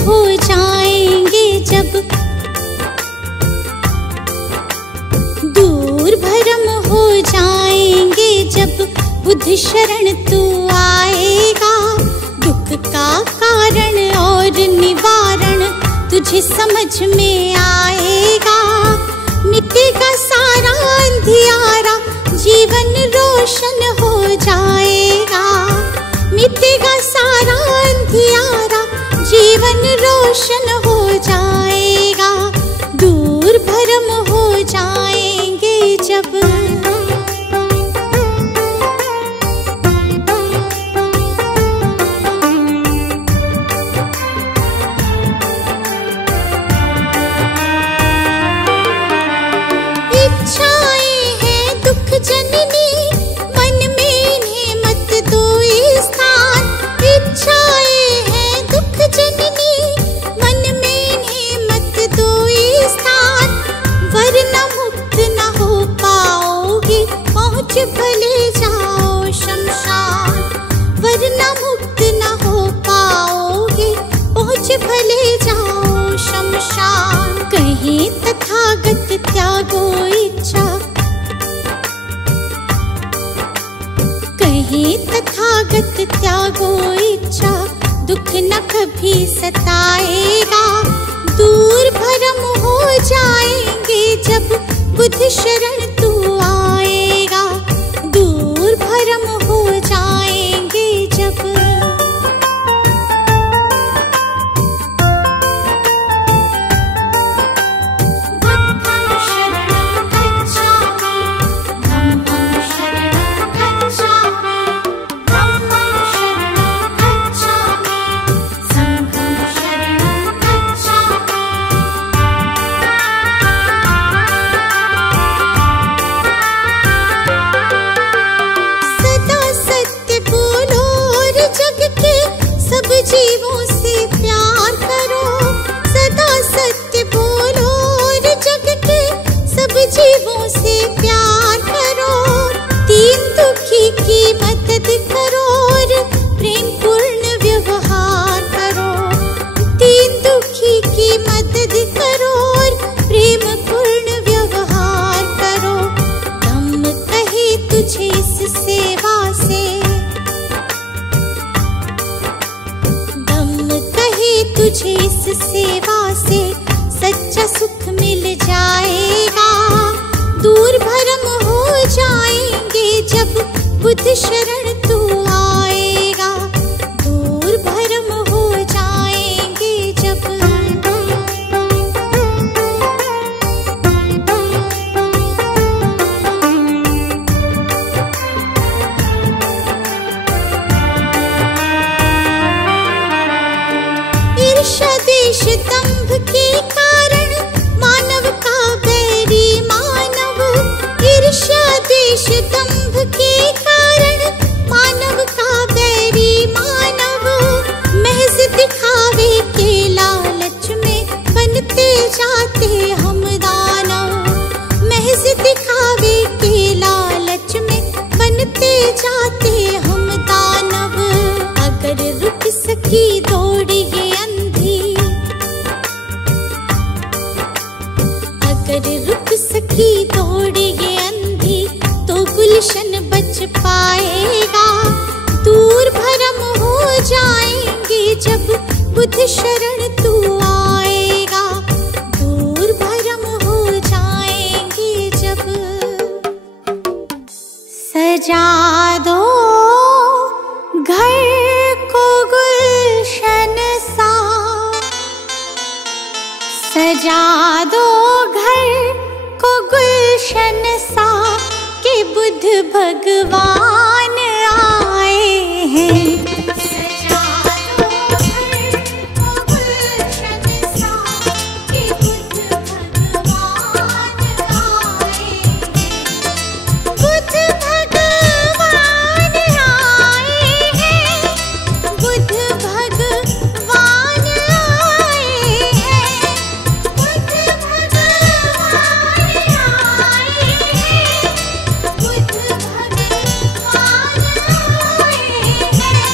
हो जाएंगे जब, दूर भरम हो जाएंगे जब बुद्ध शरण तू आएगा। दुख का कारण और निवारण तुझे समझ में आएगा। मिटेगा सारा अंधियारा, जीवन रोशन हो जाएगा। मिटेगा सारा अंधियारा, जीवन रोशन हो जाएगा। दूर भरम हो जाएंगे जब। इच्छाएं हैं दुख जननी, मन में इन्हें मत दो स्थान। इच्छाएं हैं दुख जननी, मन में इन्हें मत दो स्थान। वरना मुक्त न हो पाओगे, पहुँच भले जाओ शमशान। वरना मुक्त न हो पाओगे, पहुँच भले जाओ शमशान। कहीं तथागत त्यागो इच्छा, कहीं तथागत त्यागो इच्छा। दुख न कभी सताएगा। दूर भरम हो जाएंगे जब बुद्ध शरण तू आएगा। दूर भरम हो जाएंगे जब। जीवों से प्यार करो, सदा सत्य बोलो और जग के सब जीवों से प्यार करो। दीन दुखी की मदद करो और प्रेम पूर्ण व्यवहार करो। दीन दुखी की मदद करो और प्रेम पूर्ण व्यवहार करो। दम कहे तुझे इस सेवा से, तुझे इस सेवा से सच्चा सुख मिल जाएगा। दूर भरम हो जाएंगे जब बुद्ध शरण तू आएगा। दूर भरम हो जाएंगे जब। ईर्ष्या द्वेष दंभ के कारण मानव का बैरी मानव। ईर्ष्या द्वेष दंभ के कारण मानव का बैरी मानव। महज दिखावे के लालच में बनते जाते हम दानव। महज दिखावे के लालच में बनते जाते हम दानव। अगर रुक सकी दौड़ ये अगर रुक सकी दौड़ ये अंधी, तो गुलशन बच पाएगा। दूर भरम हो जाएंगे जब बुद्ध शरण तू आएगा। दूर भरम हो जाएंगे जब। सजा दो घर को गुलशन सा, सजा दो घर को गुलशन सा कि बुद्ध भगवान आए हैं। सजा दो घर को गुलशन सा कि बुद्ध भगवान आए हैं। बुद्ध भगवान आए हैं। बुद्ध भगवान आए हैं। बुद्ध भगवान आए हैं।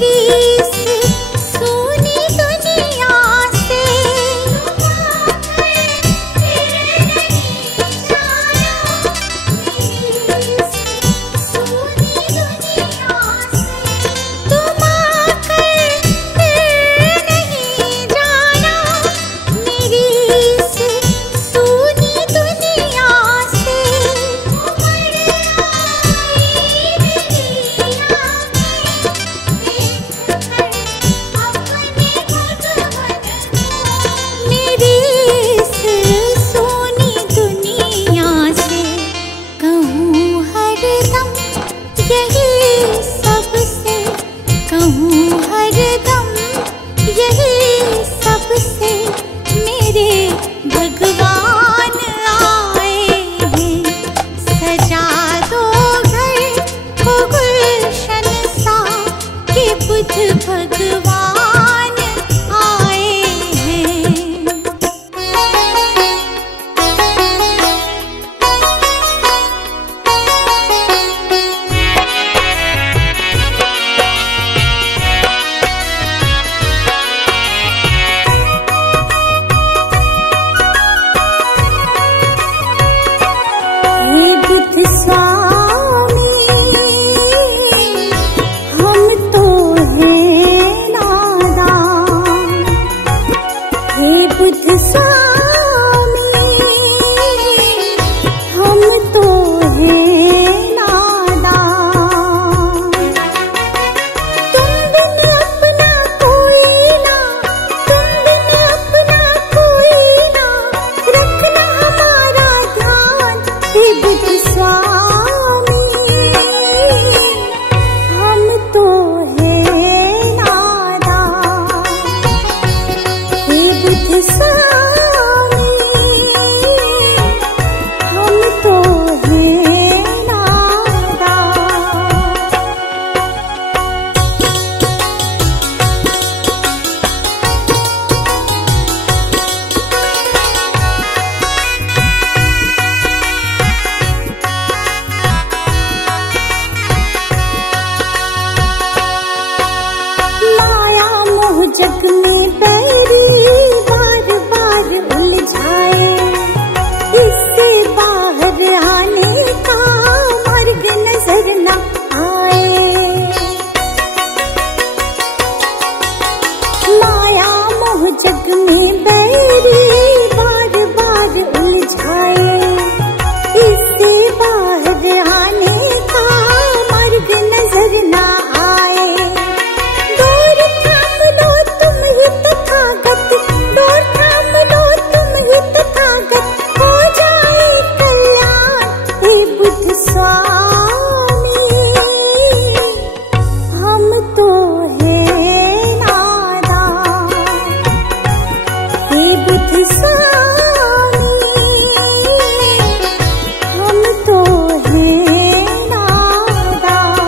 मेरी इस सोनी दुनिया से तुम आकर फिर नहीं जाना, मेरी इस सोनी दुनिया से। मेरी इस सोनी दुनिया से कहूँ हरदम यही सबसे, कहूँ हरदम यही सबसे, मेरे भगवान आए हैं। सजा दो घर को गुलशन सा, कि बुद्ध भगवान आए हैं। हे बुद्ध स्वामी, हम तो हैं नादान। हे बुद्ध स्वामी, हम तो हैं नादान। तुम बिन अपना कोई ना, तुम बिन अपना कोई ना, रखना हमारा ध्यान। हे बुद्ध स्वामी, हम तो हैं नादान। हे बुद्ध स्वामी, हम तो हैं नादान। माया मोह जग में बैरी बार बार उलझाए, इससे बाहर आने का मार्ग नजर न आए। माया मोह जग में बैरी बार बार उलझाए, इससे बाहर आने का मार्ग नजर न आए। डोर थाम लो तुम ही तथागत, डोर थाम लो तुम ही तथागत, हो जाए कल्याण। हे बुद्ध स्वामी, हम तो हैं नादान। हे बुद्ध स्वामी, हम तो हैं नादान।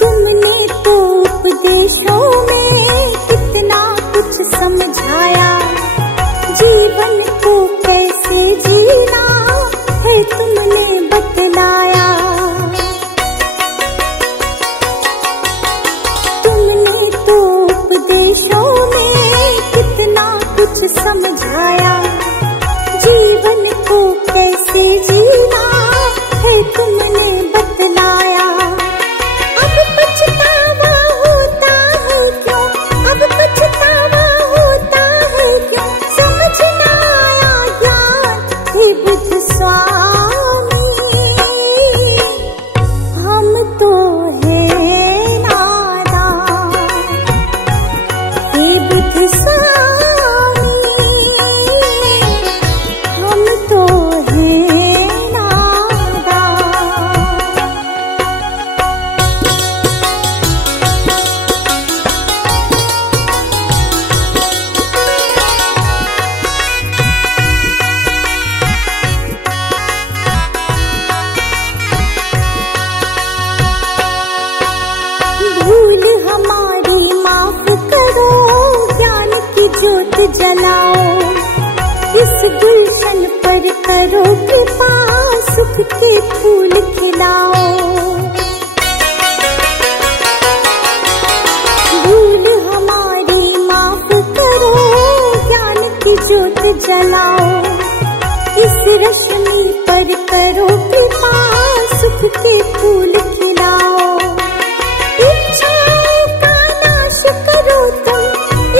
तुमने तो उपदेशों में कितना कुछ समझाया, जीवन को कैसे जीना है तुमने बतलाया। तुमने तो उपदेशों में कितना कुछ समझाया, जीवन को कैसे जीना है तुमने बतलाया। अब पछतावा होता है क्यों, अब पछतावा होता है क्यों, समझ न आया ज्ञान। हे बुद्ध स्वामी, हम तो हैं नादान। हे बुद्ध स्वामी, हम तो हैं नादान। कृपा सुख के फूल खिलाओ। इच्छाओं का नाश करो तुम,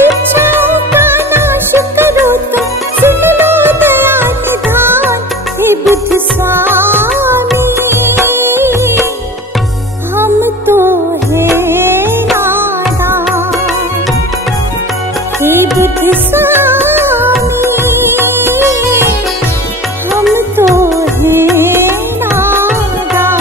इच्छाओं का नाश करो तुम, सुन लो दया निधान हे बुद्ध स्वामी। हम तो हैं नादान हे बुद्ध स्वामी, हम तो हैं नादान।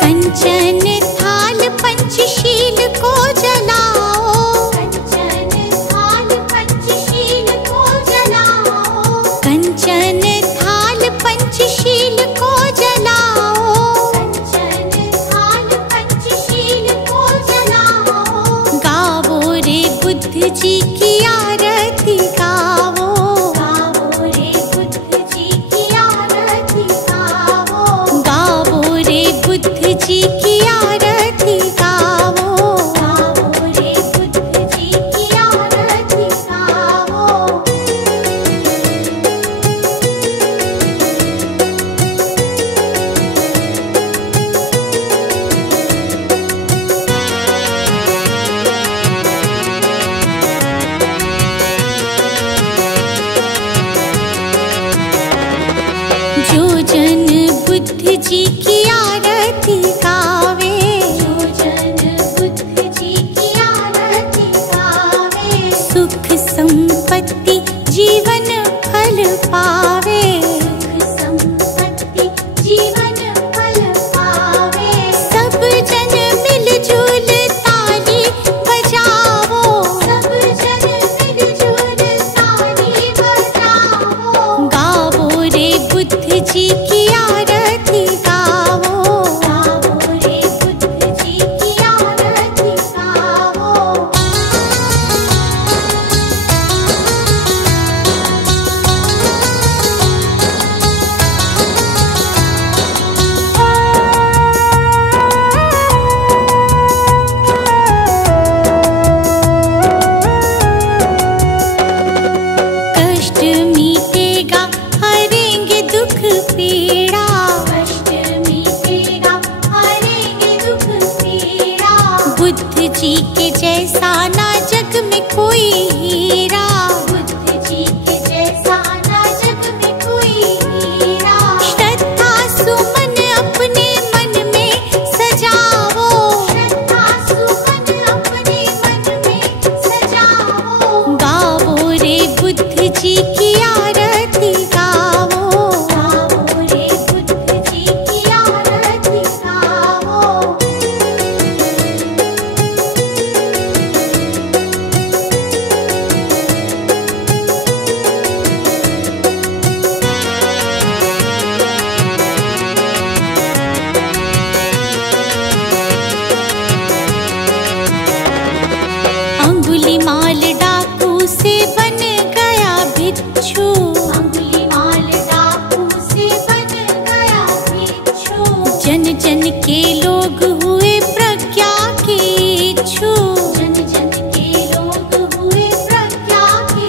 कंचन थाल पंचशील को जलाओ, कंचन थाल पंचशील को जलाओ, कंचन थाल पंचशील को जलाओ, कंचन थाल पंचशील को जलाओ। गावो रे बुद्ध जी की आरती गावो, गावो रे बुद्ध जी की आरती गावो, गावो रे बुद्ध जी की आरती गावो, गावो रे बुद्ध जी की आरती गावो। जो जन बुद्ध जी की आरती गावे, जो जन बुद्ध जी की आरती गावे, सुख संपत्ति जीवन फल पावे, सुख संपत्ति जीवन फल पावे। सब जन मिलजुल ताली बजाओ, सब जन मिलजुल ताली बजाओ। गावो रे बुद्ध जी की आरती गावो, गावो रे बुद्ध जी की आरती गावो। कष्ट मीटेगा हरेंगे दुख पीड़ा, कष्ट मीटेगा हरेंगे दुख पीड़ा। बुद्ध जी के जैसा ना जग में कोई हीरा, बुद्ध जी के जैसा ना जग में कोई हीरा। श्रद्धा सुमन अपने मन में सजाओ, श्रद्धा सुमन अपने मन में सजाओ। गावो रे बुद्ध जी की आरती गावो, गावो रे बुद्ध जी की आरती गावो। अंगुलीमाल डाकू से बन गया भिक्षु, अंगुलीमाल डाकू से बन गया भिक्षु। जन जन के लोग हुए प्रज्ञा के इच्छु, जन जन के लोग हुए प्रज्ञा के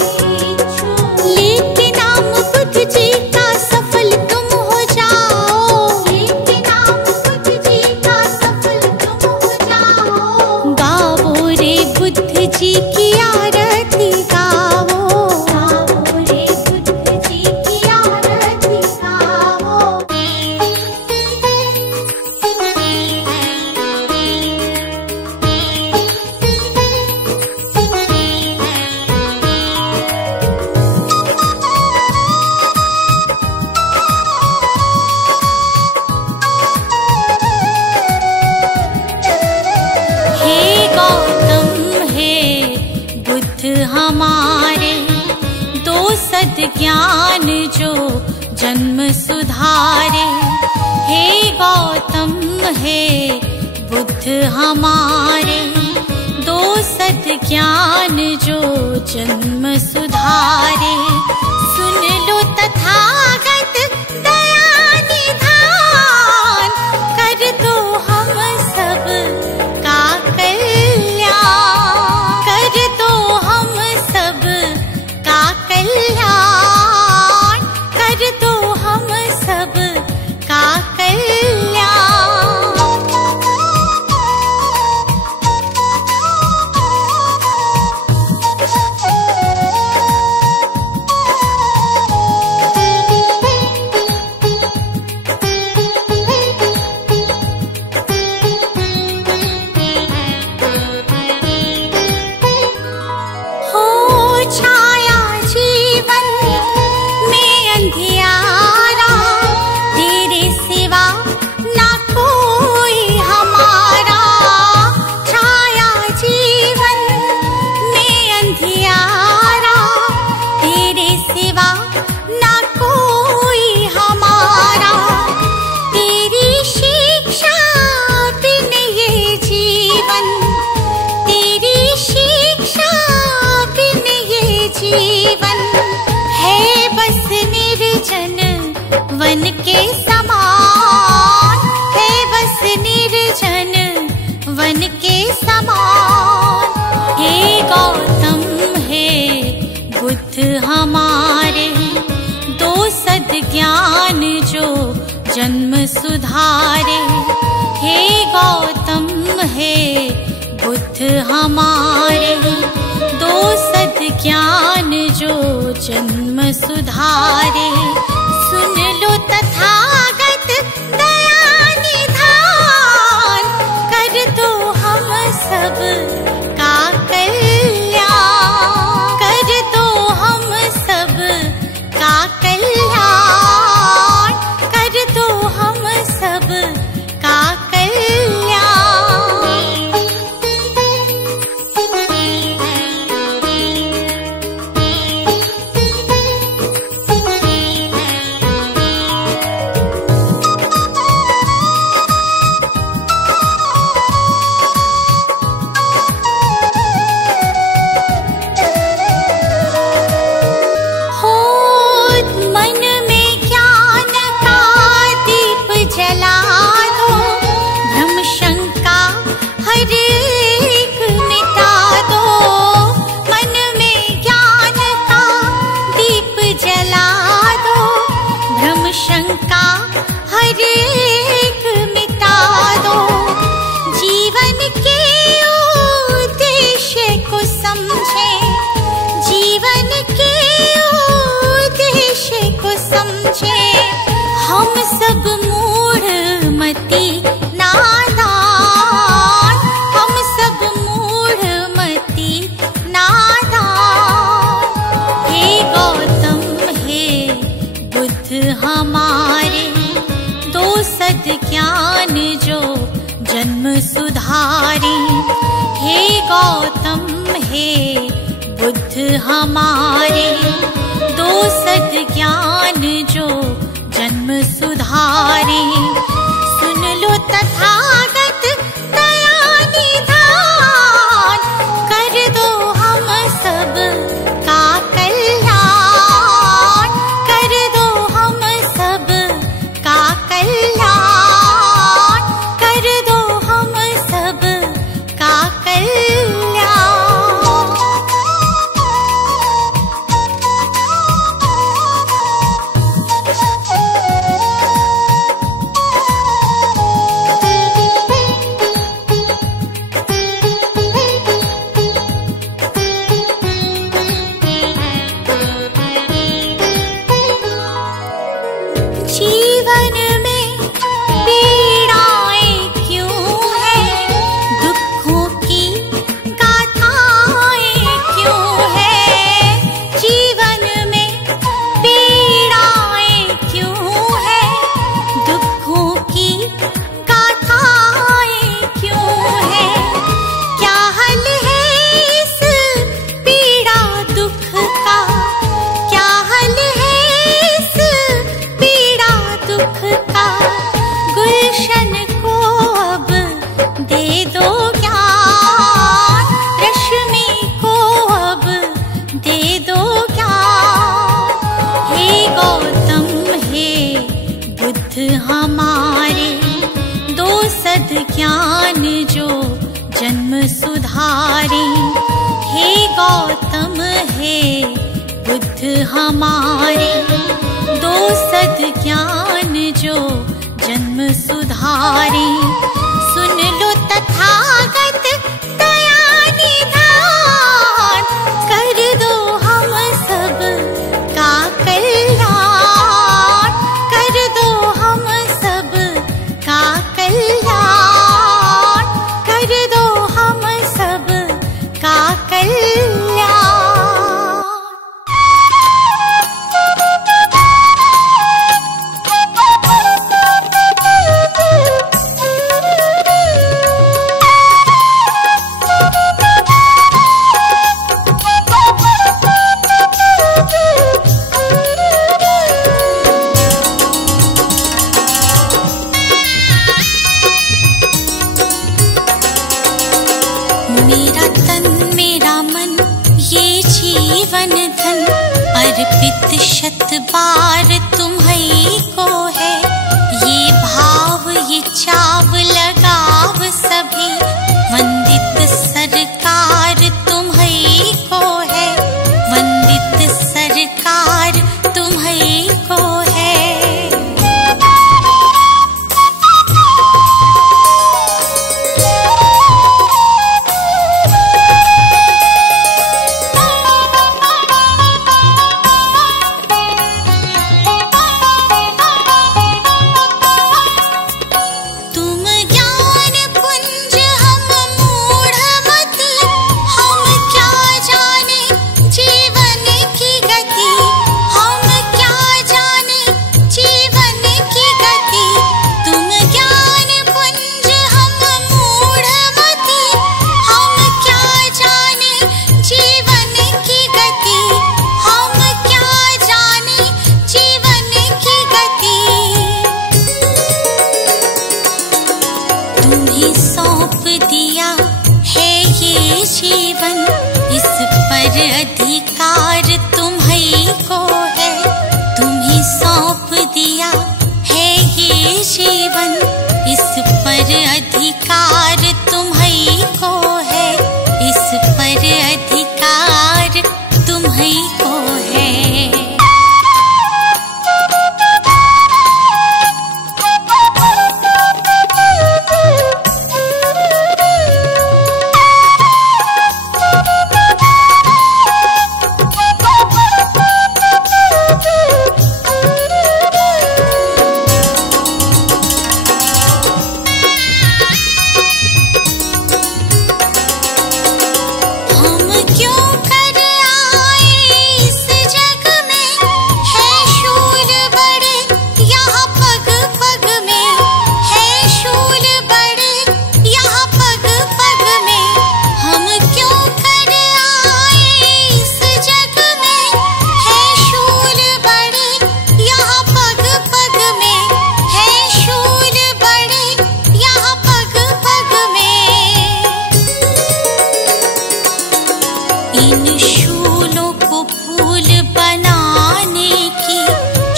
इच्छु। लेके नाम बुद्ध जी का सफल तुम हो जाओ, लेके नाम बुद्ध जी का सफल तुम हो जाओ। गावो रे बुद्ध जी की आरती गावो, गावो रे बुद्ध जी की आरती गावो। हमारे दो सद्ज्ञान जो जन्म सुधारे। हे गौतम हे बुद्ध हमारे दो सद्ज्ञान जो जन्म सुधारे, सुन लो तथागत दया निधान, कर दो हम सब का कल्याण, कर दो हम सब का कल्याण, कर दो हम सब का कल्याण। वन के समान है बस निर्जन वन के समान, हे गौतम हे बुद्ध हमारे, दो सद्ज्ञान जो जन्म सुधारे, हे गौतम हे बुद्ध हमारे, दो सद्ज्ञान जो जन्म सुधारे, सुन लो तथागत दया निधान, कर दो हम सब का कल्याण, कर दो हम सब का कल्याण, कर दो हम सब का कल्याण। हम सब मूढ़ मति नादान, हम सब मूढ़ मति नादान, हे गौतम हे बुद्ध हमारे, दो सद्ज्ञान जो जन्म सुधारे, हे गौतम हे बुद्ध हमारे, दो सद्ज्ञान जो जन्म सुधारे, सुन लो तथागत दया निधान, कर दो हम सब का कल्याण, कर दो हम सब का कल्याण, कर दो हम सब का कल्याण। सुधारे। हे गौतम हे बुद्ध हमारे, दो सद्ज्ञान जो जन्म सुधारे। सुन लो तथागत दया निधान, कर दो हम सब का कल्याण, कर दो हम सब का कल्याण, कर दो हम सब का कल्याण। मेरा तन मेरा मन ये जीवन धन, अर्पित शत बार तुम्हीं को है। ये भाव ये चाव लगाव सभी, वंदित सरकार तुम्हीं को है, वंदित सरकार तुम्हीं को है। तुम्हें सौंप दिया है ये जीवन, इस पर अधिकार तुम्हीं को है। तुम्हें सौंप दिया है ये जीवन, इस पर अधिकार तुम्हीं को है, इस पर अधिकार तुम्हीं को है। इन शूलों को फूल बनाने की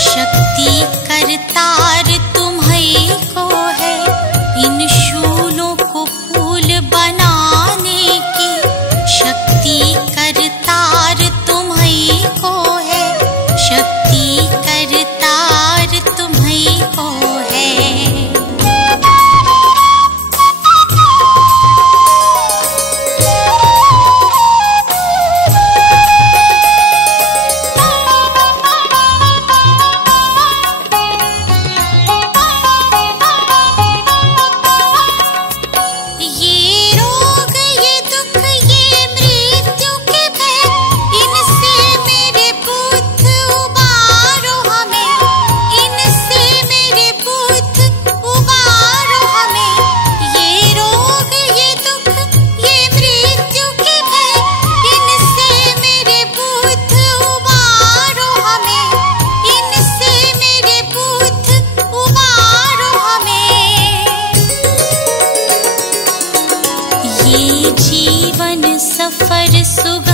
शक्ति करतार तुम्हीं को है। इन शूलों को फूल बनाने की शक्ति करतार तुम्हीं को है, शक्ति करतार तुम्हीं को है। सफर सुगम